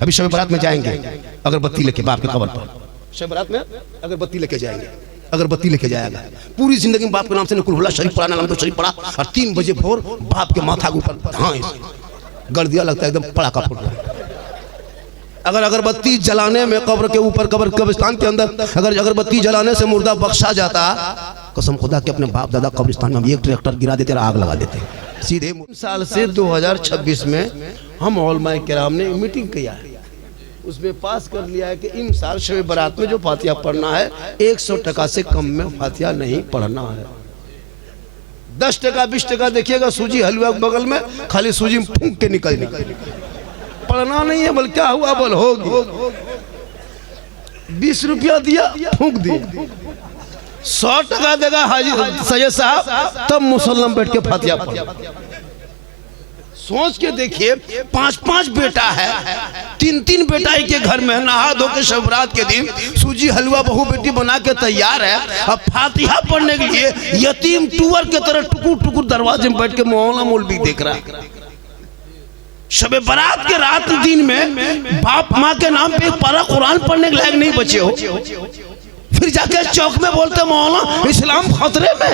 अभी शब बारात में जाएंगे अगरबत्ती लेके बाप के कब्र पर, शब बारात में अगरबत्ती लेके जाएंगे, अगरबत्ती लेके जाएगा। पूरी जिंदगी में बाप के नाम से कुल हुला शरीफ पढ़ा, नाम तो शरीफ पढ़ा, और 3 बजे भोर बाप के माथा के ऊपर हाँ गड़ दिया, लगता है एकदम पड़ाका फूट रहा। अगर अगरबत्ती जलाने में कब्र के ऊपर, कब्रिस्तान के अंदर अगर अगरबत्ती जलाने से मुर्दा बख्शा जाता, कसम खुदा के अपने बाप दादा कब्रिस्तान में एक ट्रैक्टर गिरा देते, आग लगा देते सीधे। साल से 2026 में हम उलमाए किराम ने मीटिंग किया है, उसमें पास कर लिया है कि इन साल शब बारात में जो फातिहा पढ़ना है 100 टका से कम में फातिहा नहीं पढ़ना है। 10 टका 20 टका देखिएगा सूजी हलवा बगल में, खाली सूजी में फूंक के निकल पढ़ना नहीं है। बोल क्या हुआ, बोल होगी 20 रुपया दिया फूंक दिया, 100 टका देगा हाजी सैयद साहब, तब मुसल्लम बैठ के फातिहा पढ़। सोच के देखिए 5-5 बेटा है, 3-3 बेटा एक के घर में, नहा धो के शब बारात के दिन सूजी हलवा बहू बेटी बना के तैयार है, अब फातिहा पढ़ने के लिए यतीम टूअर के तरह टुकुर टुकुर दरवाजे में बैठ के मौलाना मौलवी देख रहा है। शब बारात के रात दिन में बाप माँ के नाम पे एक पारा कुरान पढ़ने के लायक नहीं बचे हो, फिर जाके चौक में बोलते मौलाना इस्लाम खतरे में।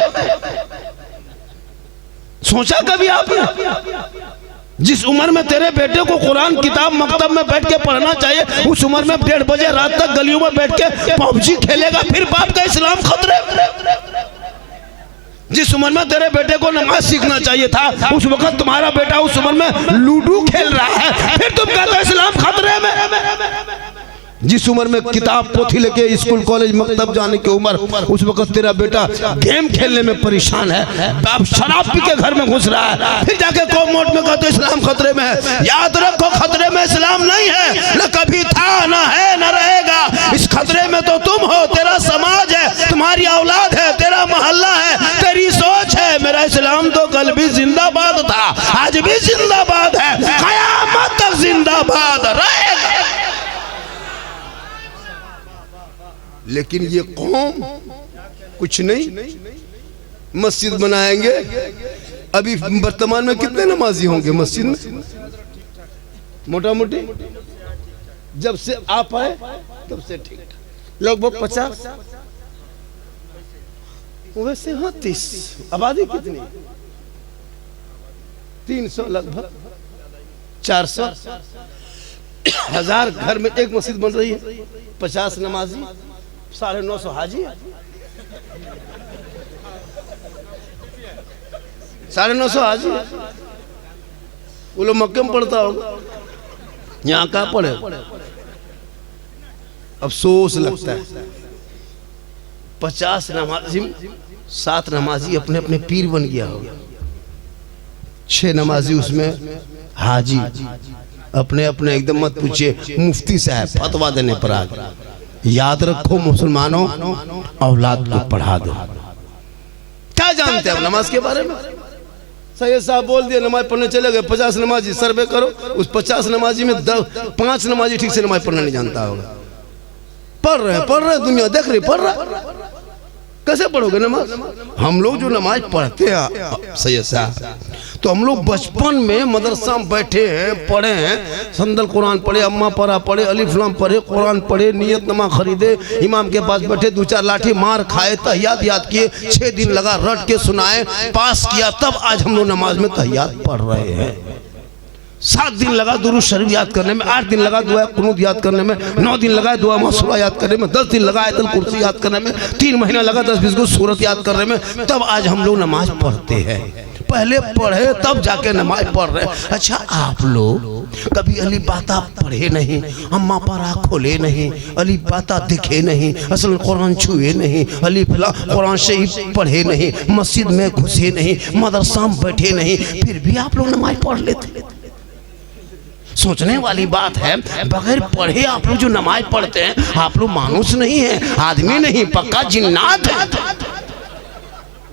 सोचा कभी आपने जिस उम्र में तेरे बेटे को कुरान किताब मकतब में बैठ के पढ़ना चाहिए, उस उम्र में 1:30 बजे रात तक गलियों में बैठ के पबजी खेलेगा, फिर बाप का इस्लाम खतरे में। जिस उम्र में तेरे बेटे को नमाज सीखना चाहिए था, उस वक्त तुम्हारा बेटा उस उम्र में लूडो खेल रहा है, फिर तुम कहते हो इस्लाम खतरे में। जिस उम्र में किताब पोथी लेके स्कूल कॉलेज मकतब जाने की उम्र, उस वक्त तेरा बेटा गेम खेलने में परेशान है, बाप शराब पी के घर में घुस रहा है, फिर जाके कौम मोट में कहते इस्लाम खतरे में है। याद रखो खतरे में इस्लाम नहीं है, न कभी था, न है, न रहेगा। इस खतरे में तो तुम हो, तेरा समाज है, तुम्हारी औलाद है, तेरा मोहल्ला है, तेरी सोच है। मेरा इस्लाम तो कल भी जिंदाबाद था, आज भी जिंदाबाद है, क़यामत तक जिंदाबाद रहेगा। लेकिन ये कौम कुछ नहीं, मस्जिद बनाएंगे। अभी वर्तमान में कितने नमाजी होंगे मस्जिद में? मोटा मोटी जब से आप आए तब से ठीक लगभग 50, वैसे हाँ 30। आबादी कितनी? 300, लगभग 400, 1000 घर में एक मस्जिद बन रही है, 50 नमाजी, 950 हाजी, 950 हाजी। वो लोग मक्के में पढ़ता होगा, यहाँ कहाँ पढ़े। अफसोस लगता है 50 नमाजी, 7 नमाजी अपने अपने पीर बन गया होगा, 6 नमाजी उसमें हाजी अपने अपने, एकदम मत पूछिए मुफ्ती साहब फतवा देने पर आ गए। याद रखो मुसलमानों, औलाद को पढ़ा दो। क्या जानते हैं नमाज के बारे में? सैयद साहब बोल दिया नमाज पढ़ने चले गए, 50 नमाजी सर्वे करो, उस 50 नमाजी में 5 नमाजी ठीक से नमाज पढ़ना नहीं जानता होगा। पढ़ रहे दुनिया देख रही, पढ़ रहा, कैसे पढ़ोगे नमाज? हम लोग जो नमाज पढ़ते हैं सैयद साहब, तो हम लोग बचपन में मदरसा में बैठे हैं, पढ़े हैं, संदल कुरान पढ़े, अम्मा परा पढ़े, अलिफ लाम पढ़े, कुरान पढ़े, नियतनामा खरीदे, इमाम के पास बैठे, 2-4 लाठी मार खाए, तहियात याद किए, 6 दिन लगा रट के सुनाए, पास किया, तब आज हम लोग नमाज में तहियात पढ़ रहे हैं। 7 दिन लगा दुरूद शरीफ याद करने में, 8 दिन लगा दुआ कुनूत याद करने में, 9 दिन लगा दुआ मसूरा याद करने में, 10 दिन लगा आयतुल कुर्सी याद करने में, 3 महीना लगा 10-20 को सूरत याद करने में, तब आज हम लोग नमाज पढ़ते हैं। पहले पढ़े तब जाके नमाज पढ़ रहे। अच्छा आप लोग कभी अली बाता पढ़े नहीं, अम्मा पारा खोले नहीं, अली बाता दिखे नहीं, असल कुरान छुए नहीं, अली फिला कुरान शरीफ पढ़े नहीं, मस्जिद में घुसे नहीं, मदरसा में बैठे नहीं, फिर भी आप लोग नमाज पढ़ लेते। सोचने वाली बात है, बगैर पढ़े आप लोग जो नमाज पढ़ते हैं, आप लोग मानुस नहीं है, आदमी नहीं, पक्का जिन्नात है।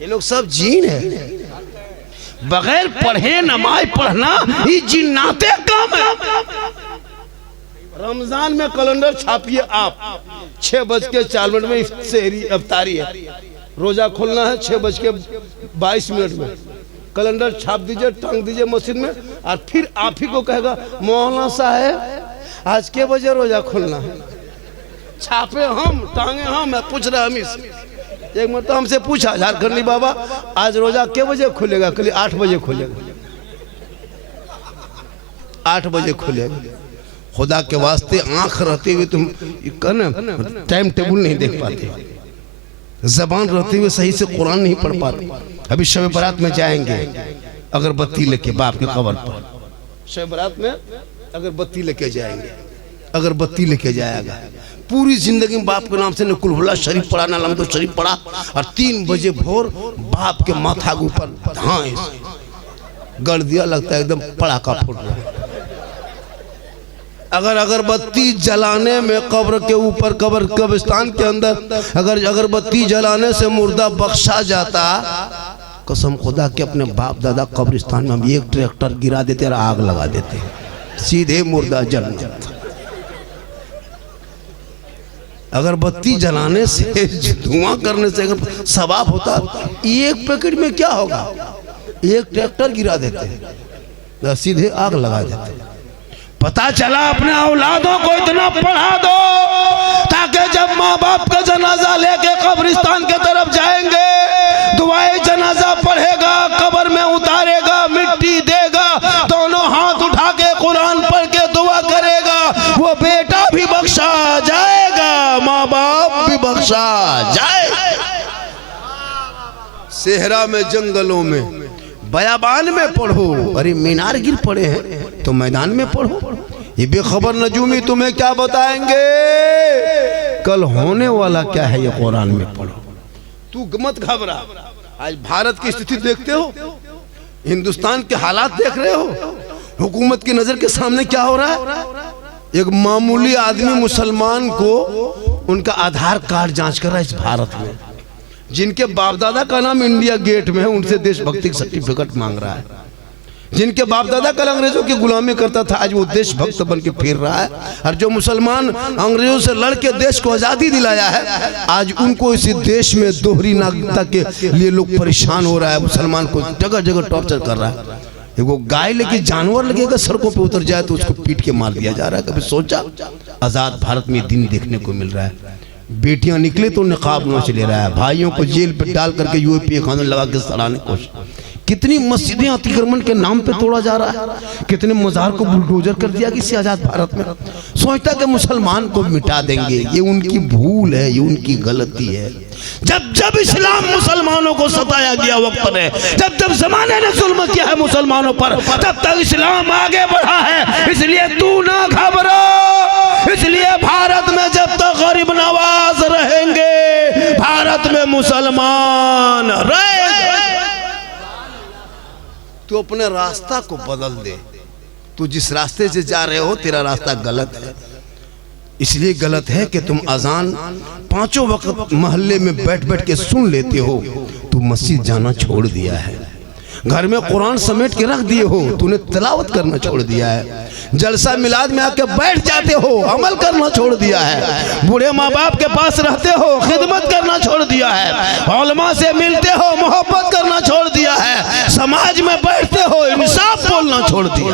ये लोग सब जीन है। बगैर पढ़े नमाज पढ़ना ये जिन्नाते काम है। रमजान में कैलेंडर छापिए आप, 6:04 में सहरी अफ्तारी है, रोजा खोलना है 6:22 में, कैलेंडर छाप दीजिए, टांग दीजिए मस्जिद में, और फिर आप ही को कहेगा मौलाना साहब आज के बजे रोजा खोलना है? छापे हम, टांगे हम, मैं पूछ रहा हम इस एक मतलब हमसे पूछा झारखंडी बाबा आज रोजा के बजे खुलेगा? कल 8 बजे खुलेगा, 8 बजे खुलेगा। खुदा के वास्ते आंख रहते हुए तुम कहना टाइम टेबल नहीं देख पाते, जबान रहते हुए सही से कुरान नहीं पढ़ पाते। अभी शब बारात में जाएंगे अगरबत्ती लेके बाप के कब्र पर, शब बारात में अगरबत्ती लेके जाएंगे, अगरबत्ती लेके जाएगा। पूरी जिंदगी में बाप के नाम से न कुलहुल्ला शरीफ पढ़ा ना लम्दो शरीफ पढ़ा, और 3 बजे भोर बाप के माथा के ऊपर धाए गड़ दिया, लगता है एकदम पड़ाका फूट रहा है। अगर अगरबत्ती जलाने में कब्र के ऊपर कब्रिस्तान के अंदर अगर अगरबत्ती जलाने से मुर्दा बख्शा जाता, कसम खुदा के अपने बाप दादा कब्रिस्तान में हम एक ट्रैक्टर गिरा देते और आग लगा देते, सीधे मुर्दा जन्नत। अगरबत्ती जलाने से धुआं करने से अगर सवाब होता, एक पैकेट में क्या होगा? एक ट्रैक्टर गिरा देते, सीधे आग लगा देते। पता चला अपने औलादों को इतना पढ़ा दो ताकि जब माँ बाप का जनाजा लेके कब्रिस्तान के तरफ जाएंगे, दुआए जनाजा पढ़ेगा, कब्र में उतारेगा, मिट्टी देगा, दोनों हाथ उठा के कुरान पढ़ के दुआ करेगा, वो बेटा भी बख्शा जाएगा, माँ बाप भी बख्शा जाएगा। सेहरा में, जंगलों में, बयाबान में पढ़ो। अरे मीनार गिर पड़े हैं तो मैदान में पढ़ो। ये बेखबर नजूमी तुम्हें क्या बताएंगे कल होने वाला क्या है, ये कुरान में पढ़ो। तू मत घबरा। आज भारत की स्थिति देखते हो, हिंदुस्तान के हालात देख रहे हो, हुकूमत की नजर के सामने क्या हो रहा है। एक मामूली आदमी मुसलमान को उनका आधार कार्ड जांच कर रहा है इस भारत में, जिनके बाप दादा का नाम इंडिया गेट में है, उनसे देशभक्ति का सर्टिफिकेट मांग रहा है। जिनके बाप दादा कल अंग्रेजों की गुलामी करता था, आज वो देशभक्त बन के फिर रहा है। और जो मुसलमान अंग्रेजों से लड़ के देश को आजादी दिलाया है, आज उनको इसी देश में दोहरी नागरिकता के लिए लोग परेशान हो रहा है। मुसलमान को जगह जगह टॉर्चर कर रहा है। वो गाय लेके जानवर लगेगा सड़कों पे उतर जाए तो उसको पीट के मार दिया जा रहा है। कभी सोचा आजाद भारत में दिन देखने को मिल रहा है। बेटियां निकले तो निकाब नोच ले रहा है, भाइयों को जेल पे डाल करके यूएपीए कानून लगा के सड़ाने की कोशिश। कितनी मस्जिदें अतिक्रमण के नाम पे तोड़ा जा रहा है, कितने मजार को बुलडोजर कर दिया किसी आजाद भारत में। सोचता कि मुसलमान को मिटा देंगे, ये उनकी भूल है, ये उनकी गलती है। जब जब इस्लाम मुसलमानों को सताया गया वक्त में, जब जब जमाने ने जुल्म किया है मुसलमानों पर, तब तक इस्लाम आगे बढ़ा है। इसलिए तू ना घबरा, इसलिए भारत में जब तक गरीब नवाज रहेंगे, भारत में मुसलमान रहेंगे। तू अपने रास्ता को बदल दे। तू जिस रास्ते से जा रहे हो तेरा रास्ता गलत है। इसलिए गलत है कि तुम अजान 5 वक्त मोहल्ले में बैठ बैठ के सुन लेते हो, तू मस्जिद जाना छोड़ दिया है। घर में कुरान समेट के रख दिए हो, तूने तिलावत करना छोड़ दिया है। जलसा मिलाद में आके बैठ जाते हो, अमल करना छोड़ दिया है। बूढ़े माँ बाप के पास रहते हो, खिदमत करना छोड़ दिया है। उलमा से मिलते हो, मोहब्बत करना छोड़ दिया है। समाज में बैठते हो, इंसाफ बोलना छोड़ दिया।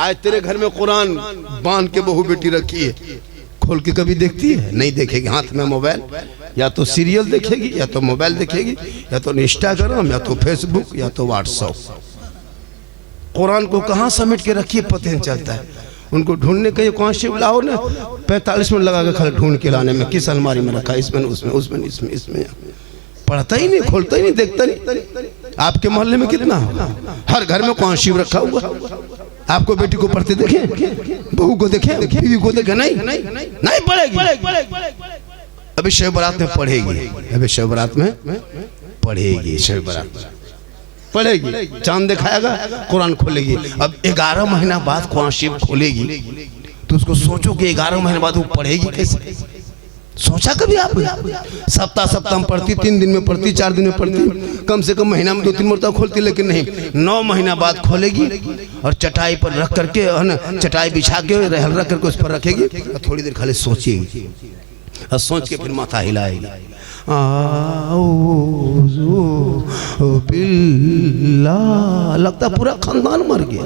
आज तेरे घर में कुरान बांध के बहू बेटी रखी है, खोल के कभी देखती है? नहीं देखेगी। हाथ में मोबाइल, या तो सीरियल देखेगी, या तो मोबाइल देखेगी, या तो इंस्टाग्राम, या तो फेसबुक, या तो व्हाट्सएप। कुरान को कहाँ समेट के रखिए पता नहीं चलता है। उनको ढूंढने के कौन सी लाओ ना, 45 मिनट लगा के खाली ढूंढ के लाने में, किस अलमारी में रखा, इसमें उसमें उसमें इसमें इसमें। पढ़ता ही नहीं, खोलता ही नहीं, देखता नहीं। आपके मोहल्ले में कितना हर घर में कौन शिव रखा हुआ। आपको बेटी को पढ़ते देखें, बहू को देखें, बीवी को देखें? नहीं पढ़ेगी। अभी शब बारात में पढ़ेगी, अभी शब बारात में पढ़ेगी, शब बारात में पढ़ेगी, चांद दिखाएगा, कुरान खोलेगी। अब 11 महीना बाद कुरान शरीफ खोलेगी तो उसको सोचो कि 11 महीने बाद वो पढ़ेगी कैसे। सोचा कभी आप? सप्ताह में पढ़ती, 3 दिन में पढ़ती, 4 दिन में पढ़ती, कम से कम महीना में 2-3 मरतबा खोलती, लेकिन नहीं, 9 महीना बाद खोलेगी और चटाई पर रख करके, चटाई बिछा के रहल रख करके उस पर रखेगी और थोड़ी देर खाली सोचेगी और सोच के फिर माथा हिलाएगी। लगता पूरा खानदान मर गया।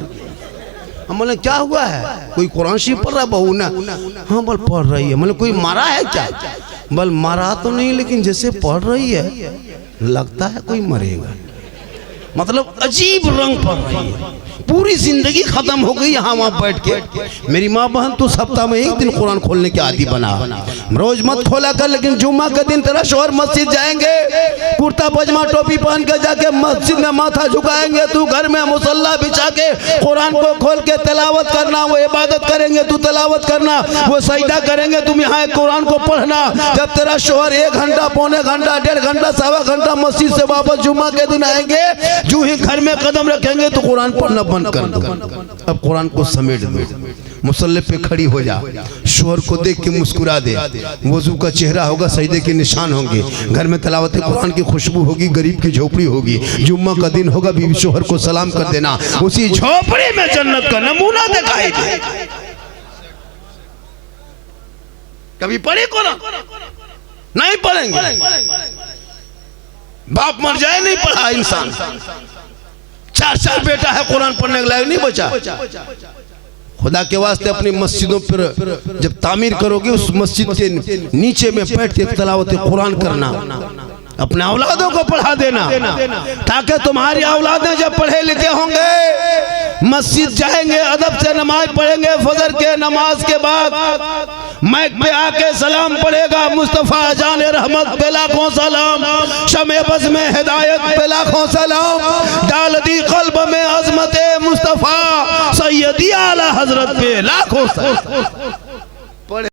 हम बोले क्या हुआ है, कोई कुरान शरीफ पढ़ रहा बहू ना? हाँ बोल पढ़ रही है। मतलब कोई मारा है क्या? बोल मारा तो नहीं, लेकिन जैसे पढ़ रही है लगता है कोई मरेगा। मतलब अजीब रंग पड़ रही है, पूरी जिंदगी खत्म हो गई यहाँ वहाँ बैठ के। मेरी माँ बहन तो सप्ताह में एक दिन कुरान खोलने के आदी बना, रोज मत खोला कर, लेकिन जुम्मा के दिन तेरा शोहर मस्जिद जाएंगे, कुर्ता पजामा टोपी पहन के जाके मस्जिद में माथा झुकाएंगे, तू घर में मुसल्ला बिछा के कुरान को खोल के तिलावत करना, वो इबादत करेंगे तू तिलावत करना, वो सजदा करेंगे तुम यहाँ कुरान को पढ़ना। जब तेरा शोहर 1 घंटा पौने घंटा 1.5 घंटा 1.25 घंटा मस्जिद से वापस जुम्मा के दिन आएंगे, जो ही घर में कदम रखेंगे तो कुरान पढ़ना बंद कर दो। अब कुरान को समेट दो, मुसल्ले पे खड़ी हो जा, शोहर को देख के मुस्कुरा दे, वजू का चेहरा होगा, सजदे के निशान होंगे, घर में तिलावत कुरान की खुशबू होगी, गरीब की झोपड़ी होगी, जुम्मा का दिन होगा, बीवी शोहर को सलाम कर देना, उसी झोपड़ी में जन्नत का नमूना दिखाई दे। कभी पढ़े कुरान? नहीं पढ़ेंगे, बाप मर जाए नहीं पढ़ा इंसान, 4 बेटा है, कुरान पढ़ने के लायक नहीं बचा। खुदा के वास्ते अपनी मस्जिदों पर जब तामीर करोगे, उस मस्जिद के नीचे में बैठ के तिलावत कुरान करना, अपने औलादों को पढ़ा देना, ताकि तुम्हारी औलादें जब पढ़े लिखे होंगे मस्जिद जाएंगे, अदब से नमाज पढ़ेंगे, फजर के नमाज के बाद मैक पे आके सलाम पढ़ेगा, मुस्तफ़ा जाने रहमत पे लाखों सलाम, शमे बज़ में हिदायत पे लाखों सलाम, डाल दी क़ल्ब में अज़मत मुस्तफ़ा सैयदी आला हजरत पे लाखों सलाम।